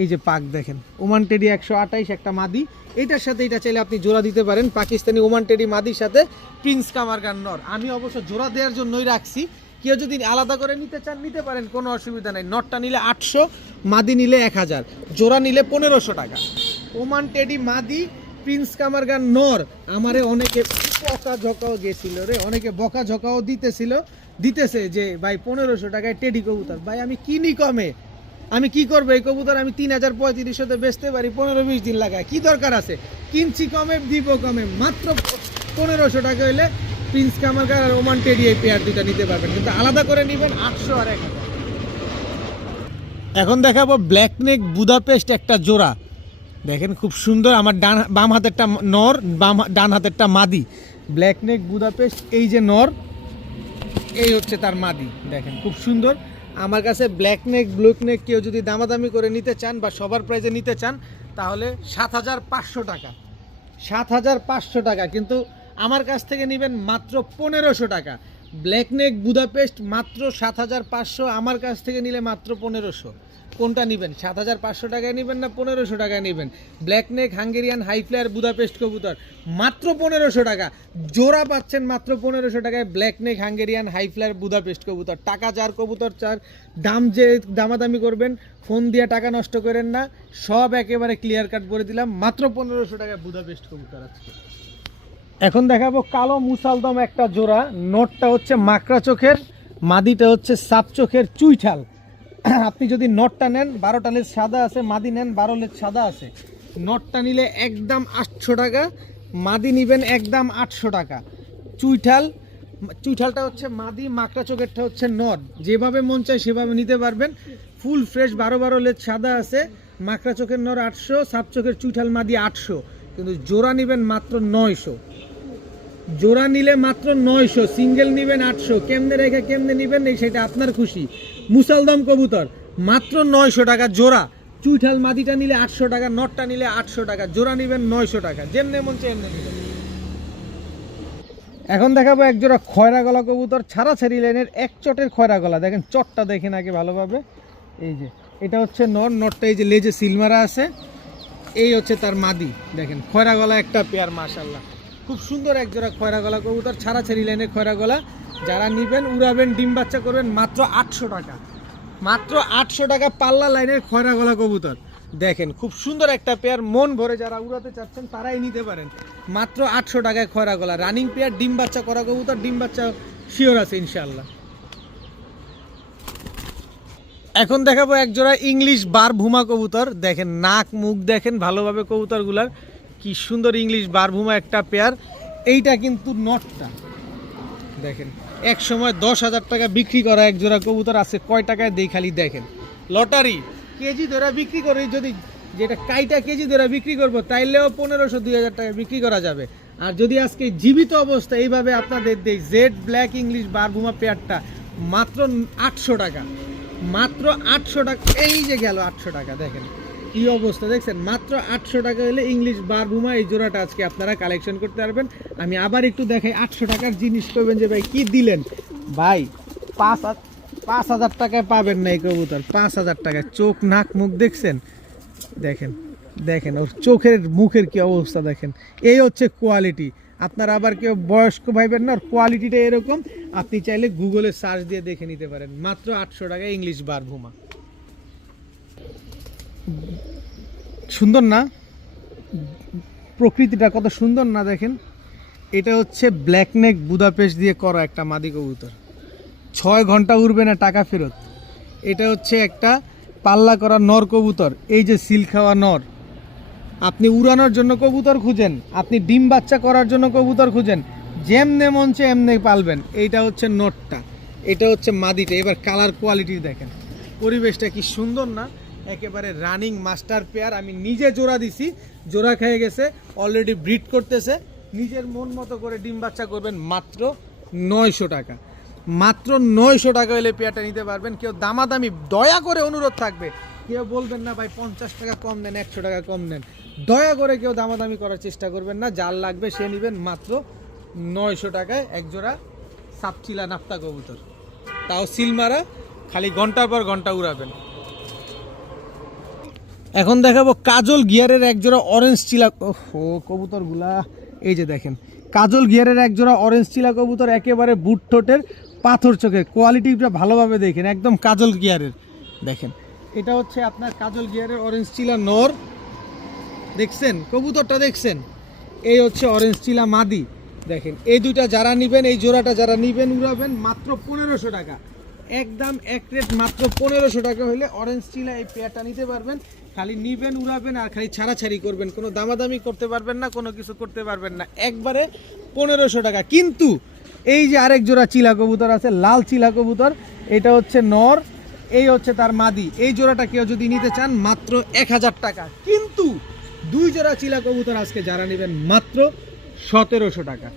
এই যে পাক দেখেন, ওমান টেডি 128 একটা মাদি। এইটার সাথে এটা চাইলে আপনি জোড়া দিতে পারেন, পাকিস্তানি ওমান টেডি মাদির সাথে প্রিন্স কামারগান নর। আমি অবশ্য জোড়া দেওয়ার জন্যই রাখছি, কেউ যদি আলাদা করে নিতে চান নিতে পারেন, কোনো অসুবিধা নাই। নরটা নিলে 800, মাদি নিলে 1000, জোড়া নিলে 1500 টাকা। ওমান টেডি মাদি প্রিন্স কামারগান নর। আমারে অনেকে বকা ঝকাও গেছিল রে, অনেকে বকা ঝকাও দিতেছে যে ভাই 1500 টাকায় টেডি কবুতর। ভাই আমি কিনি কমে, আমি কি করবো এই কবুতর, আমি 3000-3500 বেচতে পারি 15-20 দিন লাগায়, কি দরকার আছে? কিনছি কমে, দিব কমে, মাত্র 1500 টাকা হইলে প্রিন্স কামারগান আর ওমান টেডি এই পেয়ার দুটা নিতে পারবেন, কিন্তু আলাদা করে নেবেন 800 আর 1000। এখন দেখাবো ব্ল্যাক নেক বুদাপেস্ট একটা জোড়া, দেখেন খুব সুন্দর। আমার বাম হাতেরটা নর, ডান হাতেরটা মাদি। ব্ল্যাক নেক বুদাপেস্ট, এই যে নর, এই হচ্ছে তার মাদি, দেখেন খুব সুন্দর। আমার কাছে ব্ল্যাক নেক ব্লু নেক কেউ যদি দামাদামি করে নিতে চান বা সবার প্রাইজে নিতে চান তাহলে 7500 টাকা, 7500 টাকা। কিন্তু আমার কাছ থেকে নেবেন মাত্র 1500 টাকা। ব্ল্যাক নেক বুদাপেস্ট মাত্র 7500, আমার কাছ থেকে নিলে মাত্র 1500। কোনটা নেবেন, 7500 টাকায় নেবেন না 1500 টাকায় নেবেন? Black neck Hungarian high flyer Budapest কবুতর মাত্র 1500 টাকা, জোড়া পাচ্ছেন মাত্র 1500 টাকায়। Black neck Hungarian high flyer Budapest কবুতর, টাকা যার কবুতর চার, দাম যে দামাদামি করবেন, ফোন দিয়ে টাকা নষ্ট করেন না, সব একেবারে ক্লিয়ার কাট করে দিলাম, মাত্র 1500 টাকায় বুদাপেস্ট কবুতর আজকে। এখন দেখাবো কালো মুসালদম একটা জোড়া, নটটা হচ্ছে মাকড়া চোখের, মাদিটা হচ্ছে সাপ চোখের চুইঠাল। আপনি যদি নটটা নেন 12টা লেজ সাদা আছে, মাদি নেন 12 লেজ সাদা আছে। নটটা নিলে একদম 800 টাকা, মাদি নিবেন একদম 800 টাকা। চুইঠালটা হচ্ছে মাদি, মাকড়া চোখেরটা হচ্ছে নট। যেভাবে মন চায় সেভাবে নিতে পারবেন। ফুল ফ্রেশ 12 লেজ সাদা আছে, মাকড়া চোখের নর 800, সাপ চোখের চুইঠাল মাদি 800, কিন্তু জোড়া নিবেন মাত্র 900। জোড়া নিলে মাত্র 900, সিঙ্গেল নিবেন 800। কেমনে রেখে কেমনে নিবেন এই সেটা আপনার খুশি। মুসালদম কবুতর মাত্র 900 টাকা জোড়া। চুইঠাল মাদিটা নিলে 800 টাকা, নটটা নিলে 800 টাকা, জোড়া নিবেন 900 টাকা, যেমনে মন চায় এমনি নিবেন। এখন দেখাবো এক জোড়া খয়রা গলা কবুতর, ছাড়াছাড়ি লাইনের এক চটের খয়রা গলা। দেখেন চটটা দেখেন আগে ভালোভাবে, এই যে এটা হচ্ছে নর, নটটা এই যে লেজে সিলমারা আছে, এই হচ্ছে তার মাদি। দেখেন খয়রা গলা একটা পেয়ার, মাশাআল্লাহ খুব সুন্দর এক জোড়া খয়রা গলা কবুতর, ছাড়াছাড়ি লাইনের খয়রা গলা। যারা নিবেন উড়াবেন ডিম বাচ্চা করবেন মাত্র 800 টাকা, মাত্র 800 টাকা পাল্লা লাইনের খয়রা গলা কবুতর। দেখেন খুব সুন্দর একটা পেয়ার, মন ভরে যারা উড়াতে চাচ্ছেন তারাই নিতে পারেন মাত্র 800 টাকায় খয়রা গলা। রানিং পেয়ার, ডিম বাচ্চা করা কবুতর, ডিম বাচ্চা শিওর আছে ইনশাআল্লাহ। এখন দেখাবো এক জোড়া ইংলিশ বার ভুমা কবুতর। দেখেন নাক মুখ দেখেন ভালোভাবে কবুতরগুলার, কি সুন্দর ইংলিশ বার ভুমা একটা পেয়ার। এইটা কিন্তু নটটা দেখেন, এক সময় 10,000 টাকা বিক্রি করা এক জোড়া কবুতর আছে, কয় টাকায় দেই খালি দেখেন। লটারি কেজি ধরে বিক্রি করে, যদি যেটা কাইটা কেজি ধরে বিক্রি করবো তাইলেও 1500-2000 টাকা বিক্রি করা যাবে। আর যদি আজকে জীবিত অবস্থা এইভাবে আপনাদের দেই জেড ব্ল্যাক ইংলিশ বার ভুমা পেয়ারটা মাত্র 800 টাকা, মাত্র 800 টাকা। এই যে গেল 800 টাকা, দেখেন কি অবস্থা দেখছেন, মাত্র 800 টাকা হলে ইংলিশ বারবুমা এই জোড়াটা আজকে আপনারা কালেকশন করতে পারবেন। আমি আবার একটু দেখাই, 800 টাকার জিনিস করবেন যে ভাই কি দিলেন, ভাই 5,000 টাকায় পাবেন না এই কবুতর, 5,000 টাকায়। চোখ নাক মুখ দেখছেন, দেখেন দেখেন ওর চোখের মুখের কি অবস্থা দেখেন, এই হচ্ছে কোয়ালিটি। আপনারা আবার কেউ বয়স্ক ভাইবেন না, কোয়ালিটিটা এরকম, আপনি চাইলে গুগলে সার্চ দিয়ে দেখে নিতে পারেন। মাত্র 800 টাকায় ইংলিশ বারবুমা। সুন্দর না প্রকৃতিটা, কত সুন্দর না দেখেন। এটা হচ্ছে ব্ল্যাক নেক বুদাপেস্ট দিয়ে করা একটা মাদি কবুতর, 6 ঘন্টা উড়বে না টাকা ফেরত। এটা হচ্ছে একটা পাল্লা করা নর কবুতর, এই যে সিল খাওয়া নর। আপনি উড়ানোর জন্য কবুতর খুঁজেন, আপনি ডিম বাচ্চা করার জন্য কবুতর খুঁজেন, যেমনে মঞ্চে এমনি পালবেন। এইটা হচ্ছে নটটা, এটা হচ্ছে মাদিটা। এবার কালার কোয়ালিটি দেখেন, পরিবেশটা কি সুন্দর না, একেবারে রানিং মাস্টার পেয়ার। আমি নিজে জোড়া দিছি, জোড়া খেয়ে গেছে, অলরেডি ব্রিড করতেছে। নিজের মন মতো করে ডিম বাচ্চা করবেন মাত্র 900 টাকা। মাত্র 900 টাকা হলে পেয়ারটা নিতে পারবেন। কেউ দামাদামি, দয়া করে অনুরোধ থাকবে, কেউ বলবেন না ভাই 50 টাকা কম দেন, 100 টাকা কম দেন, দয়া করে কেউ দামাদামি করার চেষ্টা করবেন না। যার লাগবে সে নেবেন মাত্র 900 টাকায় একজোড়া সাপচিলা নাপ্তা কবুতর, তাও সিলমারা, খালি ঘন্টার পর ঘন্টা উড়াবেন। এখন দেখাবো কাজল গিয়ারের একজোড়া অরেঞ্জ চিলা। ও কবুতরগুলা এই যে দেখেন, কাজল গিয়ারের একজোড়া অরেঞ্জ চিলা কবুতর, একেবারে বুট ঠোঁটের, পাথর চোখের, কোয়ালিটিটা ভালোভাবে দেখেন, একদম কাজল গিয়ারের। দেখেন এটা হচ্ছে আপনার কাজল গিয়ারের অরেঞ্জ চিলা নর, দেখছেন কবুতরটা দেখছেন। এই হচ্ছে অরেঞ্জ চিলা মাদি। দেখেন এই দুইটা যারা নেবেন, এই জোড়াটা যারা নেবেন উড়াবেন মাত্র 1500 টাকা, একদম এক রেট মাত্র 1500 টাকা হলে অরেঞ্জ চিলা এই পেয়ারটা নিতে পারবেন। খালি নিবেন উড়াবেন আর খালি ছাড়াছাড়ি করবেন, কোনো দামাদামি করতে পারবেন না, কোনো কিছু করতে পারবেন না, একবারে 1500 টাকা। কিন্তু এই যে আরেক জোড়া চিলা কবুতর আছে, লাল চিলা কবুতর, এটা হচ্ছে নর, এই হচ্ছে তার মাদি। এই জোড়াটা কেউ যদি নিতে চান মাত্র 1000 টাকা। কিন্তু দুই জোড়া চিলা কবুতর আজকে যারা নেবেন মাত্র 1700 টাকা।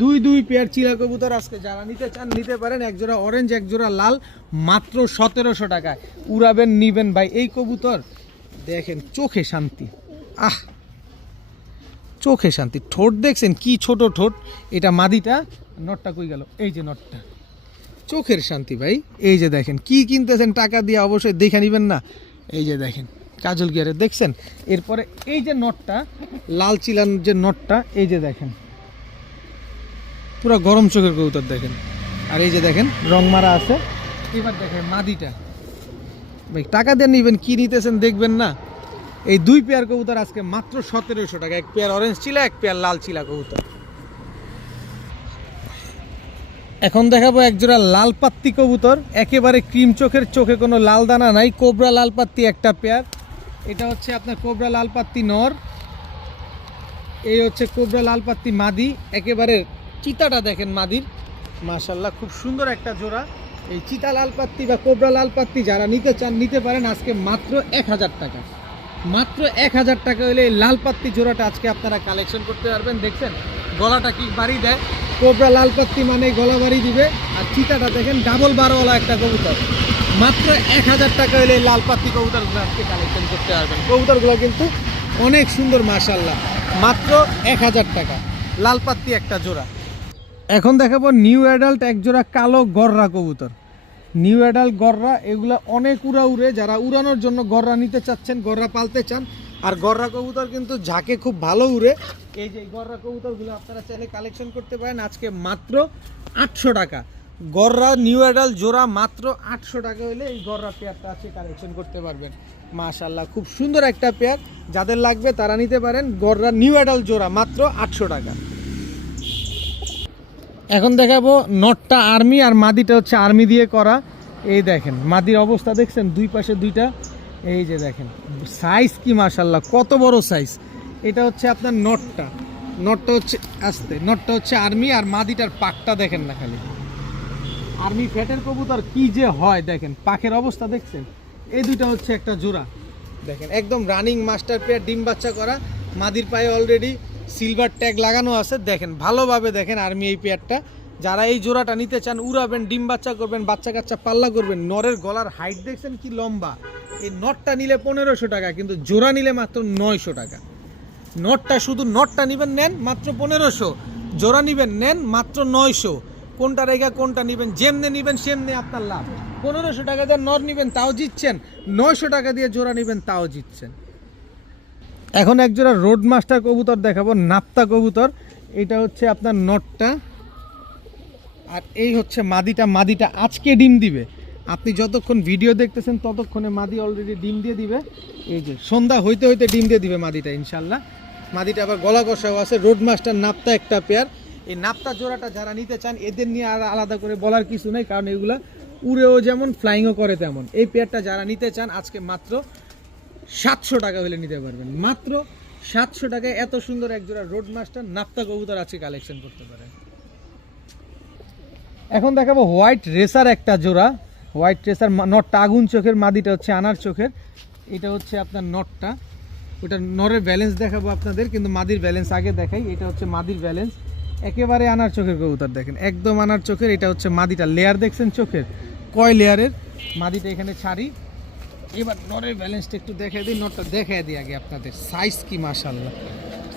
দুই পেয়ার চিলা কবুতর আজকে যারা নিতে চান নিতে পারেন, এক জোড়া অরেঞ্জ এক জোড়া লাল, মাত্র 1700 টাকায় উড়াবেন নিবেন ভাই এই কবুতর। দেখেন চোখে শান্তি, আহ চোখে শান্তি। ঠোঁট দেখছেন কি ছোট ঠোঁট, এটা মাদিটা, নটটা কই গেল, এই যে নটটা, চোখের শান্তি ভাই। এই যে দেখেন কি কিনতেছেন টাকা দিয়ে, অবশ্যই দেখে নেবেন না। এই যে দেখেন কাজল গিয়ারে দেখছেন। এরপরে এই যে নটটা, লাল চিলান যে নটটা, এই যে দেখেন পুরো গরম চোখের কবুতর দেখেন। আর এই যে দেখেন রং মারা আছে। এবার দেখেন মাদিটা, ভাই টাকা দিয়ে নিবেন, কি নিতেছেন দেখবেন না। এই দুই পেয়ার কবুতর আজকে মাত্র 1700 টাকা, এক পেয়ার অরেঞ্জ চিলা, এক পেয়ার লাল চিলা কবুতর। এখন দেখাবো একজোড়া লাল পাত্তি কবুতর, একেবারে ক্রিম চোখের, চোখে কোনো লাল দানা নাই, কোবরা লাল পাত্তি একটা পেয়ার। এটা হচ্ছে আপনার কোবরা লাল পাত্তি নর, এই হচ্ছে কোবরা লাল পাত্তি মাদি। একেবারে চিতাটা দেখেন মাদির, মাশাল্লাহ খুব সুন্দর একটা জোড়া। এই চিতা লাল পাত্তি বা কোবরা লাল পাত্তি যারা নিতে চান নিতে পারেন আজকে মাত্র 1000 টাকা। মাত্র 1000 টাকা হলে এই লাল পাত্তি জোড়াটা আজকে আপনারা কালেকশন করতে পারবেন। দেখছেন গলাটা কি বাড়ি দেয়, কোবরা লাল পাত্তি মানে গলা বাড়ি দিবে। আর চিতাটা দেখেন ডাবল বারোওয়ালা একটা কবুতর। মাত্র 1000 টাকা হলে এই লাল পাত্তি কবুতরগুলো আজকে কালেকশন করতে পারবেন। কবুতরগুলো কিন্তু অনেক সুন্দর মাশাল্লাহ, মাত্র 1000 টাকা লাল পাত্তি একটা জোড়া। এখন দেখাবো নিউ অ্যাডাল্ট এক জোড়া কালো গররা কবুতর। নিউ অ্যাডাল্ট গররা, এগুলা অনেক উড়া উড়ে, যারা উড়ানোর জন্য গররা নিতে চাচ্ছেন, গররা পালতে চান। আর গররা কবুতর কিন্তু ঝাঁকে খুব ভালো উড়ে। এই যে গররা কবুতরগুলো আপনারা চাইলে কালেকশন করতে পারেন আজকে মাত্র 800 টাকা। গররা নিউ অ্যাডাল্ট জোড়া মাত্র 800 টাকা হলে এই গররা পেয়ারটা আজকে কালেকশন করতে পারবেন। মাশাল্লাহ খুব সুন্দর একটা পেয়ার, যাদের লাগবে তারা নিতে পারেন। গররা নিউ অ্যাডাল্ট জোড়া মাত্র 800 টাকা। এখন দেখাবো নটটা আর্মি আর মাদিটা হচ্ছে আর্মি দিয়ে করা। এই দেখেন মাদির অবস্থা দেখছেন, দুই পাশে দুইটা, এই যে দেখেন সাইজ কি মাশাল্লাহ, কত বড় সাইজ। এটা হচ্ছে আপনার নটটা, নটটা হচ্ছে আস্তে, নটটা হচ্ছে আর্মি আর মাদিটার পাকটা দেখেন না, খালি আর্মি ফ্যাটের কবুতর কি যে হয় দেখেন, পাখের অবস্থা দেখছেন। এই দুইটা হচ্ছে একটা জোড়া, দেখেন একদম রানিং মাস্টার পেয়ার, ডিম বাচ্চা করা। মাদির পায়ে অলরেডি সিলভার ট্যাগ লাগানো আছে, দেখেন ভালোভাবে দেখেন আর্মি এই পেয়ারটা। যারা এই জোড়াটা নিতে চান উড়াবেন, ডিম বাচ্চা করবেন, বাচ্চা কাচ্চা পাল্লা করবেন। নরের গলার হাইট দেখছেন কি লম্বা, এই নটটা নিলে 1500 টাকা, কিন্তু জোড়া নিলে মাত্র 900 টাকা। নটটা শুধু নটটা নিবেন নেন মাত্র 1500, জোড়া নিবেন নেন মাত্র 900। কোনটা রেখা কোনটা নিবেন, যেমনে নিবেন সেমনে আপনার লাভ। 1500 টাকা দিয়ে নর নিবেন তাও জিতছেন, 900 টাকা দিয়ে জোড়া নিবেন তাও জিতছেন। এখন এক জোড়া রোড মাস্টার কবুতর দেখাবো, নাপ্তা কবুতর। এটা হচ্ছে আপনার নটটা, আর এই হচ্ছে মাদিটা। মাদিটা আজকে ডিম দিবে, আপনি যতক্ষণ ভিডিও দেখতেছেন ততক্ষণে মাদি অলরেডি ডিম দিয়ে দিবে। এই যে সন্ধ্যা হইতে হইতে ডিম দিয়ে দিবে মাদিটা ইনশাল্লাহ। মাদিটা আবার গলা কষাও আছে। রোড মাস্টার নাপ্তা একটা পেয়ার। এই নাপ্তা জোড়াটা যারা নিতে চান, এদের নিয়ে আর আলাদা করে বলার কিছু নেই, কারণ এগুলা উড়েও যেমন ফ্লাইংও করে তেমন। এই পেয়ারটা যারা নিতে চান আজকে মাত্র 700 টাকা হলে নিতে পারবেন, মাত্র 700 টাকায় এত সুন্দর এক জোড়া রোড মাস্টার নাপ্তা কবুতর আজকে কালেকশন করতে পারেন। এখন দেখাবো হোয়াইট রেসার একটা জোড়া। হোয়াইট রেসার নটটা আগুন চোখের, মাদিটা হচ্ছে আনার চোখের। এটা হচ্ছে আপনার নটটা, ওটা নরের ব্যালেন্স দেখাবো আপনাদের, কিন্তু মাদির ব্যালেন্স আগে দেখাই। এটা হচ্ছে মাদির ব্যালেন্স, একেবারে আনার চোখের কবুতর, দেখেন একদম আনার চোখের। এটা হচ্ছে মাদিটা, লেয়ার দেখছেন চোখের কয় লেয়ারের। মাদিটা এখানে ছাড়ি। এবার নরের ব্যালেন্সটা একটু দেখাই দিই, নটটা দেখাই দিই আগে আপনাদের। সাইজ কি মাশাআল্লাহ,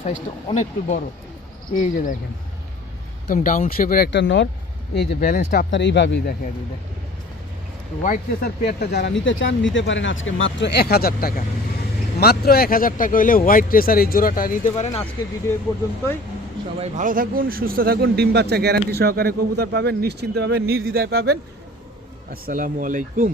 সাইজটা অনেকটু বড়। এই যে দেখেন একদম ডাউন শেপের একটা নর। এই যে ব্যালেন্সটা আপনার এইভাবেই দেখাই দিই। দেখেন হোয়াইট রেসার পেয়ারটা যারা নিতে চান নিতে পারেন আজকে মাত্র 1000 টাকা। মাত্র 1000 টাকা হলে হোয়াইট রেসার এই জোড়াটা নিতে পারেন। আজকের ভিডিও পর্যন্তই। সবাই ভালো থাকুন, সুস্থ থাকুন। ডিম বাচ্চা গ্যারান্টি সহকারে কবুতর পাবেন, নিশ্চিন্তে পাবেন, নির্দ্বিধায় পাবেন। আসসালামু আলাইকুম।